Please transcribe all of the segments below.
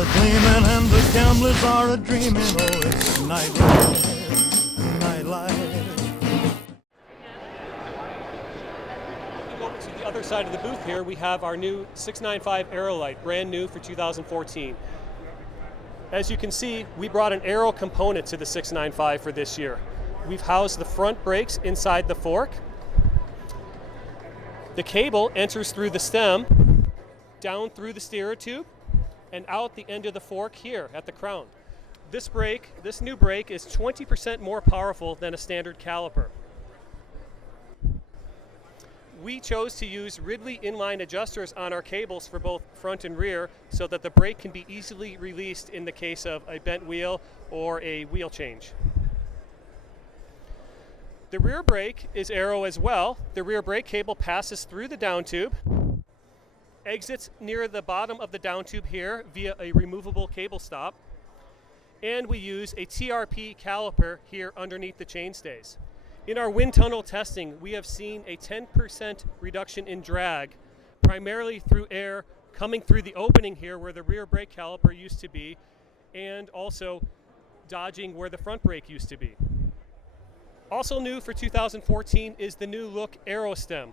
a-gleaming and the gamblers are a-dreaming. Oh, it's nightlife, nightlife. Over to the other side of the booth here, we have our new 695 Aerolight, brand new for 2014. As you can see, we brought an aero component to the 695 for this year. We've housed the front brakes inside the fork. The cable enters through the stem, down through the steerer tube, and out the end of the fork here at the crown. This new brake is 20% more powerful than a standard caliper. We chose to use Ridley inline adjusters on our cables for both front and rear so that the brake can be easily released in the case of a bent wheel or a wheel change. The rear brake is aero as well. The rear brake cable passes through the down tube, exits near the bottom of the down tube here via a removable cable stop, and we use a TRP caliper here underneath the chainstays. In our wind tunnel testing, we have seen a 10% reduction in drag, primarily through air coming through the opening here where the rear brake caliper used to be, and also dodging where the front brake used to be. Also new for 2014 is the new look Aero Stem.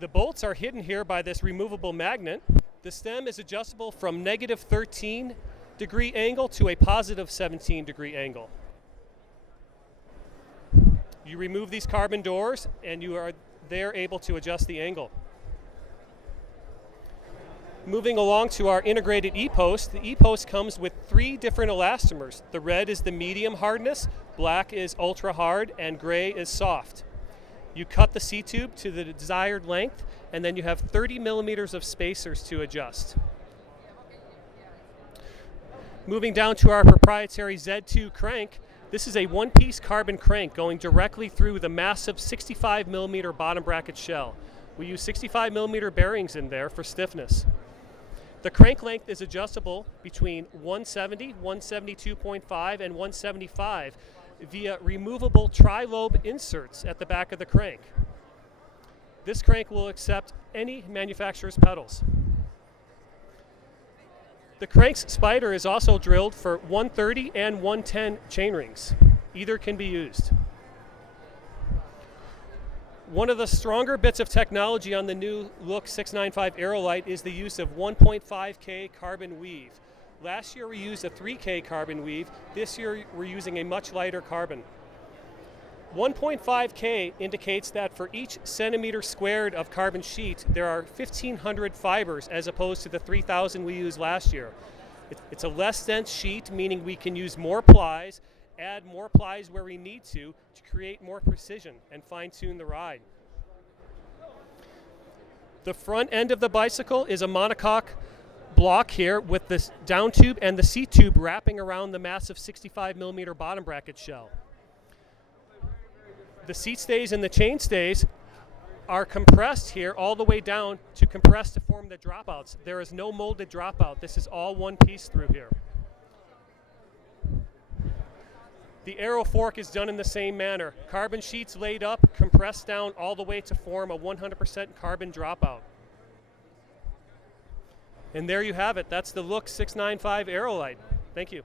The bolts are hidden here by this removable magnet. The stem is adjustable from negative 13-degree angle to a positive 17-degree angle. You remove these carbon doors and you are there able to adjust the angle. Moving along to our integrated Epost, the Epost comes with 3 different elastomers. The red is the medium hardness, black is ultra hard, and gray is soft. You cut the C-tube to the desired length, and then you have 30 millimeters of spacers to adjust. Moving down to our proprietary Z2 crank, this is a one-piece carbon crank going directly through the massive 65 millimeter bottom bracket shell. We use 65 millimeter bearings in there for stiffness. The crank length is adjustable between 170, 172.5, and 175 via removable tri-lobe inserts at the back of the crank. This crank will accept any manufacturer's pedals. The crank's spider is also drilled for 130 and 110 chain rings. Either can be used. One of the stronger bits of technology on the new look 695 Aerolight is the use of 1.5K carbon weave. Last year we used a 3K carbon weave. This year we're using a much lighter carbon. 1.5K indicates that for each centimeter squared of carbon sheet, there are 1,500 fibers as opposed to the 3,000 we used last year. It's a less dense sheet, meaning we can use more plies, add more plies where we need to create more precision and fine-tune the ride. The front end of the bicycle is a monocoque block here with this down tube and the C-tube wrapping around the massive 65 millimeter bottom bracket shell. The seat stays and the chain stays are compressed here all the way down to compress to form the dropouts. There is no molded dropout. This is all one piece through here. The aero fork is done in the same manner. Carbon sheets laid up, compressed down all the way to form a 100% carbon dropout. And there you have it. That's the look 695 Aerolight. Thank you.